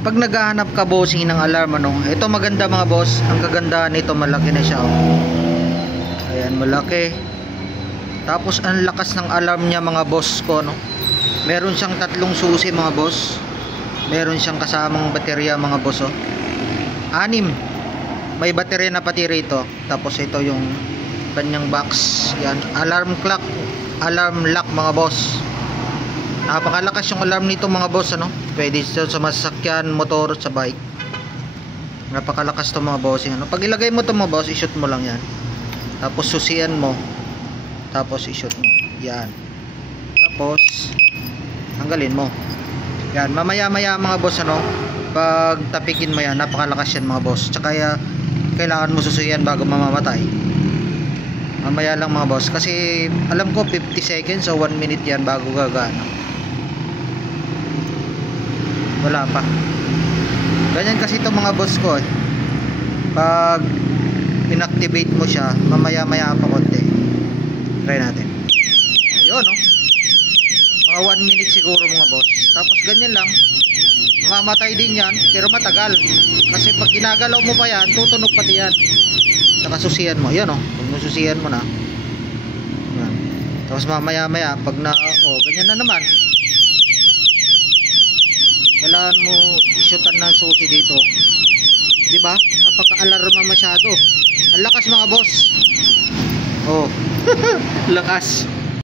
pag naghahanap ka bossing ng alarm ano, ito maganda mga boss. Ang kagandahan nito, malaki na siya oh. Ayan, malaki. Tapos ang lakas ng alarm niya mga boss ko no. Meron siyang 3 susi mga boss. Meron siyang kasamang baterya mga boss oh. 6. May baterya na pati rito. Tapos ito yung kanyang box. Yan, alarm clock, alarm lock mga boss. Napakalakas yung alarm nito mga boss ano. Pwede sa masasakyan, motor, sa bike. Napakalakas to mga boss ano. Pag ilagay mo to mga boss, i-shoot mo lang yan. Tapos susian mo. Tapos i-shoot mo. Yan. Tapos tanggalin mo. Yan, mamaya-maya mga boss ano. Pag tapikin mo yan, napakalakas yan mga boss. Tsaka kailangan mo susuyan bago mamamatay. Mamaya lang mga boss. Kasi alam ko 50 seconds o 1 minute yan bago gagana. Wala pa. Ganyan kasi itong mga boss ko eh. Pag inactivate mo siya, mamaya-maya pa konti. Try natin. Ayun no. Mga 1 minute siguro mga boss. Tapos ganyan lang. Mamamatay din yan, pero matagal. Kasi pag ginagalaw mo pa yan, tutunog pati yan. Saka susiyan mo. Yan o. Pag nasusiyan mo na. Yan. Tapos mamaya-maya, pag na, ganyan na naman. Kailangan mo i-shootan ng susi dito. Diba? Napaka-alarma masyado. Ang lakas mga boss. Oh. Lakas.